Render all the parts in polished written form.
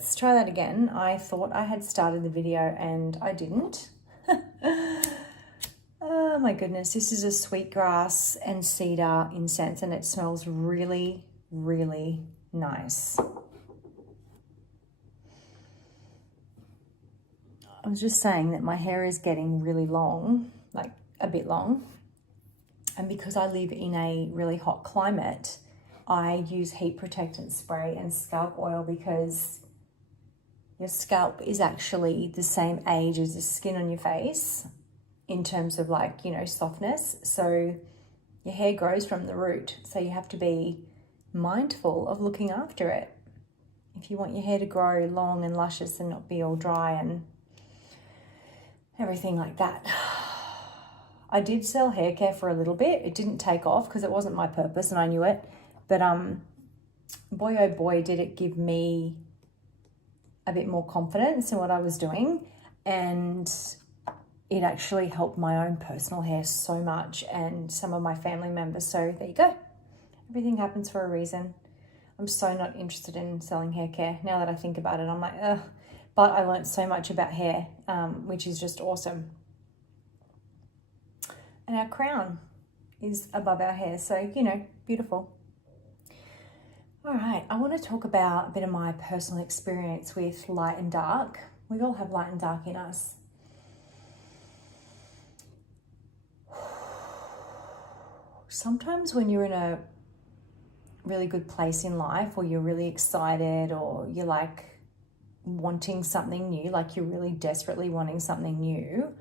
let's try that again. I thought I had started the video and I didn't. Oh my goodness, this is a sweetgrass and cedar incense and it smells really, really nice. I was just saying that my hair is getting really long, like a bit long. And because I live in a really hot climate, I use heat protectant spray and scalp oil because your scalp is actually the same age as the skin on your face in terms of like, you know, softness. So your hair grows from the root. So you have to be mindful of looking after it. If you want your hair to grow long and luscious and not be all dry and everything like that. I did sell hair care for a little bit. It didn't take off because it wasn't my purpose and I knew it. But boy, oh boy, did it give me a bit more confidence in what I was doing. And it actually helped my own personal hair so much and some of my family members. So there you go. Everything happens for a reason. I'm so not interested in selling hair care. Now that I think about it, I'm like, ugh. But I learned so much about hair, which is just awesome. And our crown is above our hair. So, you know, beautiful. All right, I want to talk about a bit of my personal experience with light and dark. We all have light and dark in us. Sometimes when you're in a really good place in life, or you're really excited, or you're like wanting something new, like you're really desperately wanting something new,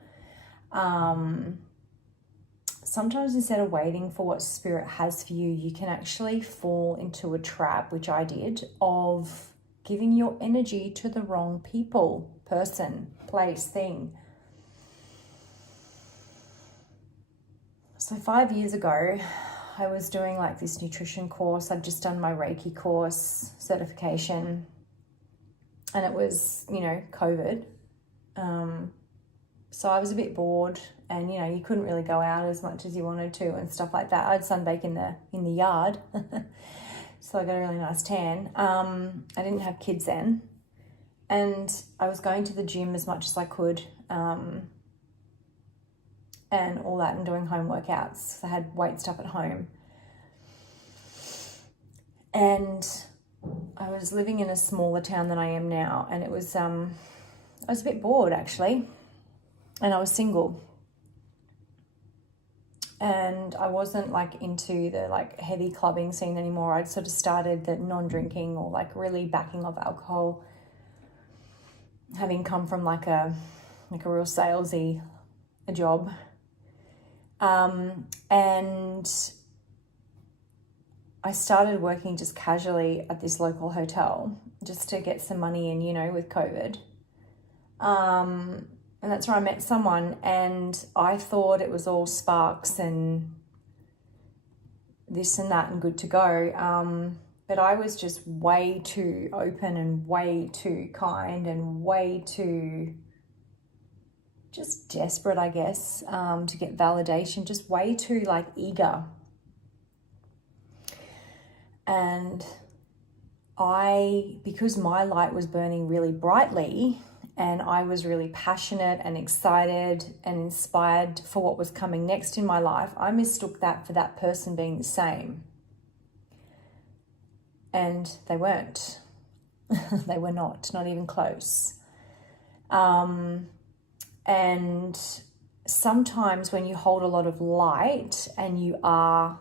sometimes instead of waiting for what spirit has for you, you can actually fall into a trap, which I did, of giving your energy to the wrong people, person, place, thing. So 5 years ago, I was doing like this nutrition course. I'd just done my Reiki course certification, and it was, you know, COVID. So I was a bit bored, and, you know, you couldn't really go out as much as you wanted to and stuff like that. I'd sunbake in the yard. So I got a really nice tan. I didn't have kids then, and I was going to the gym as much as I could, and all that, and doing home workouts. I had weight stuff at home. And I was living in a smaller town than I am now, and it was, I was a bit bored actually, and I was single. And I wasn't like into the like heavy clubbing scene anymore. I'd sort of started the non-drinking, or like really backing off alcohol, having come from like a real salesy job. And I started working just casually at this local hotel just to get some money in, you know, with COVID. And that's where I met someone, and I thought it was all sparks and this and that and good to go. But I was just way too open and way too kind and way too just desperate, I guess, to get validation, just way too like eager. And because my light was burning really brightly, and I was really passionate and excited and inspired for what was coming next in my life, I mistook that for that person being the same. And they weren't. They were not even close. And sometimes when you hold a lot of light and you are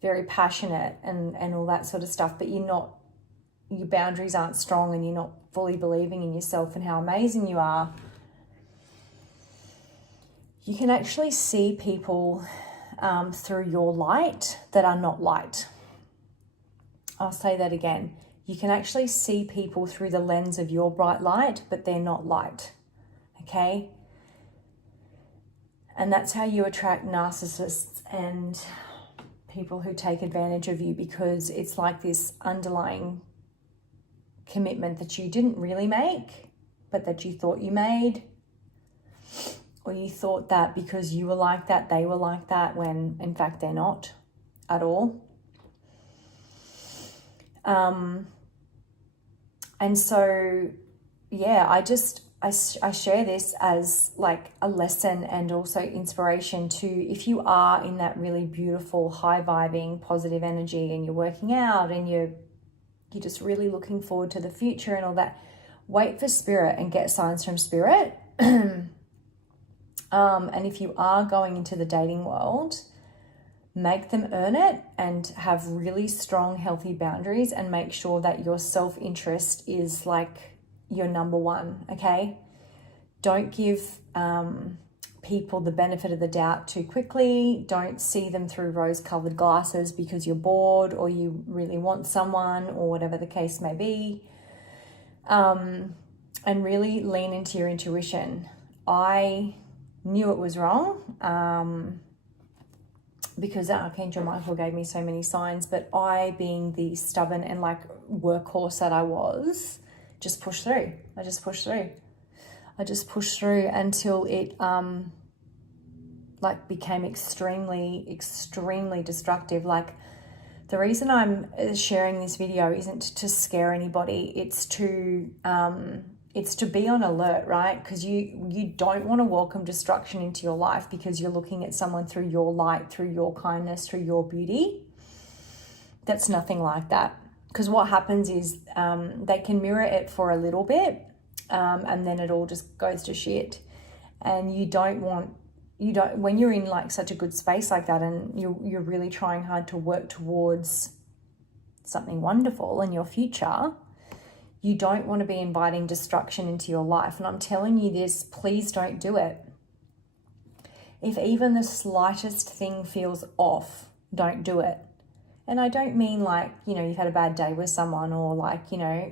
very passionate and all that sort of stuff, but your boundaries aren't strong and you're not fully believing in yourself and how amazing you are, you can actually see people through your light that are not light. I'll say that again. You can actually see people through the lens of your bright light, but they're not light. Okay? And that's how you attract narcissists and people who take advantage of you, because it's like this underlying commitment that you didn't really make, but that you thought you made, or you thought that because you were like that, they were like that, when in fact they're not at all. And so, yeah, I share this as like a lesson and also inspiration to, if you are in that really beautiful, high vibing, positive energy and you're working out and you're just really looking forward to the future and all that, wait for spirit and get signs from spirit. And if you are going into the dating world, make them earn it and have really strong, healthy boundaries, and make sure that your self-interest is like your number one, okay? Don't give people the benefit of the doubt too quickly. Don't see them through rose-colored glasses because you're bored or you really want someone or whatever the case may be. And really lean into your intuition. I knew it was wrong because Archangel Michael gave me so many signs, but I, being the stubborn and like workhorse that I was, just pushed through. I just pushed through until it like became extremely, extremely destructive. Like, the reason I'm sharing this video isn't to scare anybody. It's to be on alert, right? Because you don't want to welcome destruction into your life because you're looking at someone through your light, through your kindness, through your beauty. That's nothing like that. Because what happens is they can mirror it for a little bit and then it all just goes to shit. And when you're in like such a good space like that and you're really trying hard to work towards something wonderful in your future, you don't want to be inviting destruction into your life. And I'm telling you this, please don't do it. If even the slightest thing feels off, don't do it. And I don't mean like, you've had a bad day with someone or like,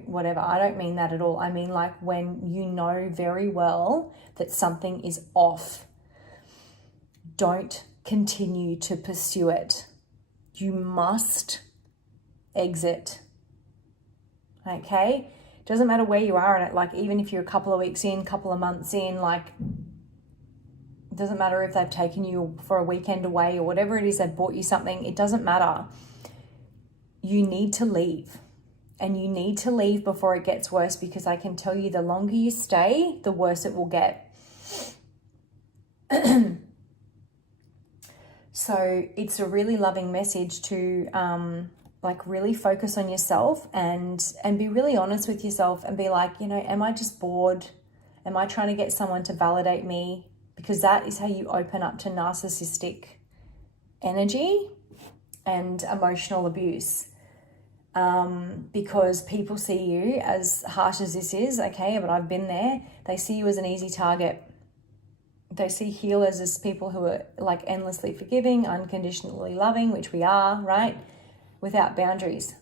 whatever. I don't mean that at all. I mean like when you know very well that something is off, don't continue to pursue it. You must exit. Okay? Doesn't matter where you are in it. Like, even if you're a couple of weeks in, couple of months in, like, it doesn't matter if they've taken you for a weekend away or whatever it is, they've bought you something. It doesn't matter. You need to leave. And you need to leave before it gets worse, because I can tell you the longer you stay, the worse it will get. So it's a really loving message to like really focus on yourself and be really honest with yourself and be like, am I just bored? Am I trying to get someone to validate me? Because that is how you open up to narcissistic energy and emotional abuse. Because people see you, as harsh as this is, okay, but I've been there, they see you as an easy target. They see healers as people who are like endlessly forgiving, unconditionally loving, which we are, right? Without boundaries.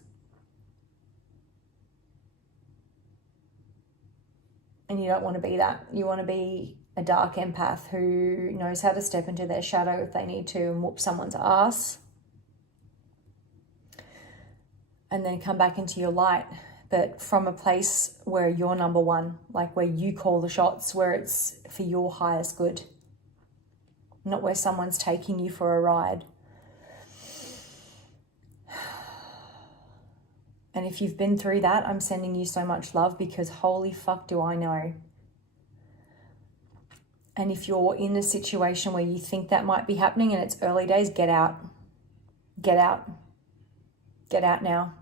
And you don't want to be that. You want to be a dark empath who knows how to step into their shadow if they need to and whoop someone's ass. And then come back into your light, but from a place where you're number one, like where you call the shots, where it's for your highest good, not where someone's taking you for a ride. And if you've been through that, I'm sending you so much love, because holy fuck do I know. And if you're in a situation where you think that might be happening and it's early days, get out. Get out. Get out now.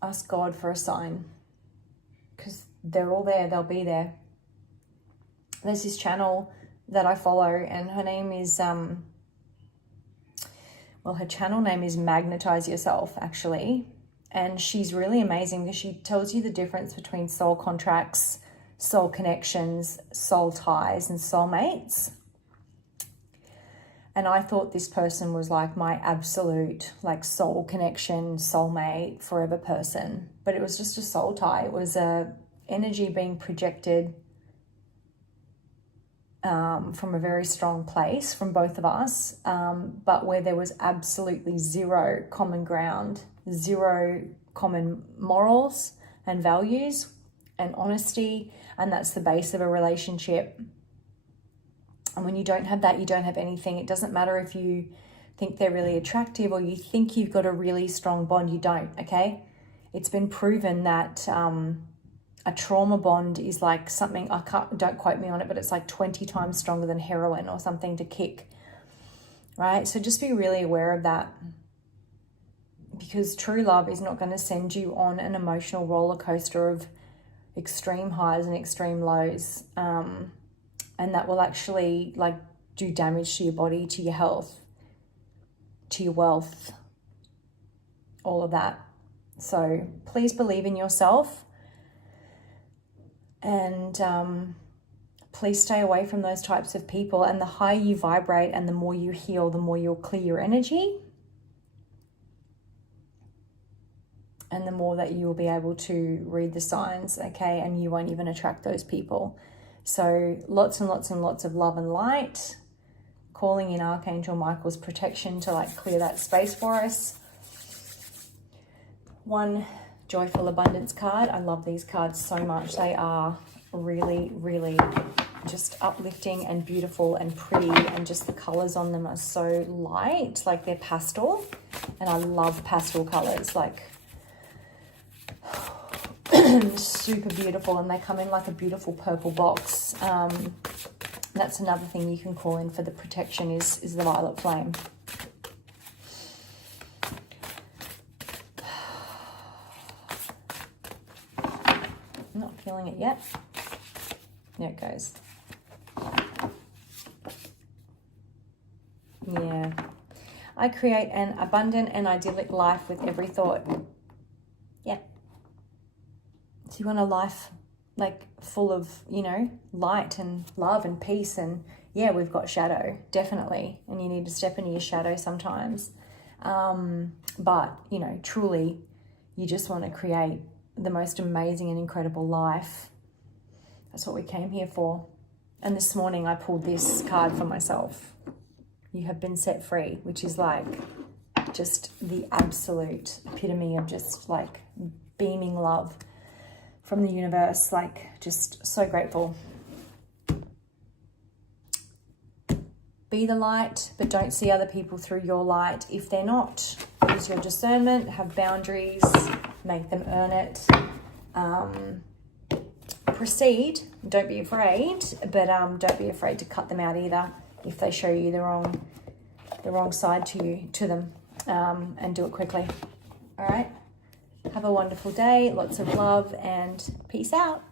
Ask God for a sign, because they're all there. They'll be there. There's this channel that I follow, and her name is, her channel name is Magnetize Yourself, actually. And she's really amazing because she tells you the difference between soul contracts, soul connections, soul ties, and soulmates. And I thought this person was like my absolute like soul connection, soulmate, forever person. But it was just a soul tie. It was a energy being projected from a very strong place from both of us, but where there was absolutely zero common ground, zero common morals and values and honesty. And that's the base of a relationship. And when you don't have that, you don't have anything. It doesn't matter if you think they're really attractive, or you think you've got a really strong bond. You don't, okay? It's been proven that a trauma bond is like something, don't quote me on it, but it's like 20 times stronger than heroin or something to kick, right? So just be really aware of that, because true love is not going to send you on an emotional roller coaster of extreme highs and extreme lows. And that will actually like do damage to your body, to your health, to your wealth, all of that. So please believe in yourself, and please stay away from those types of people. And the higher you vibrate and the more you heal, the more you'll clear your energy, and the more that you will be able to read the signs, okay? And you won't even attract those people. So lots and lots and lots of love and light, calling in Archangel Michael's protection to like clear that space for us. One Joyful Abundance card. I love these cards so much. They are really, really just uplifting and beautiful and pretty, and just the colors on them are so light, like they're pastel, and I love pastel colors, like super beautiful, and they come in like a beautiful purple box. That's another thing you can call in for the protection is the violet flame. I'm not feeling it yet. There it goes. Yeah. I create an abundant and idyllic life with every thought. Yeah. So you want a life like full of, you know, light and love and peace, and yeah, we've got shadow, definitely, and you need to step into your shadow sometimes. But, you know, truly, you just want to create the most amazing and incredible life. That's what we came here for. And this morning I pulled this card for myself. You have been set free, which is like just the absolute epitome of just like beaming love from the universe. Like, just so grateful. Be the light, but don't see other people through your light if they're not. Use your discernment, have boundaries, make them earn it. Proceed, don't be afraid, but don't be afraid to cut them out either if they show you the wrong side to them, and do it quickly. All right, have a wonderful day, lots of love, and peace out.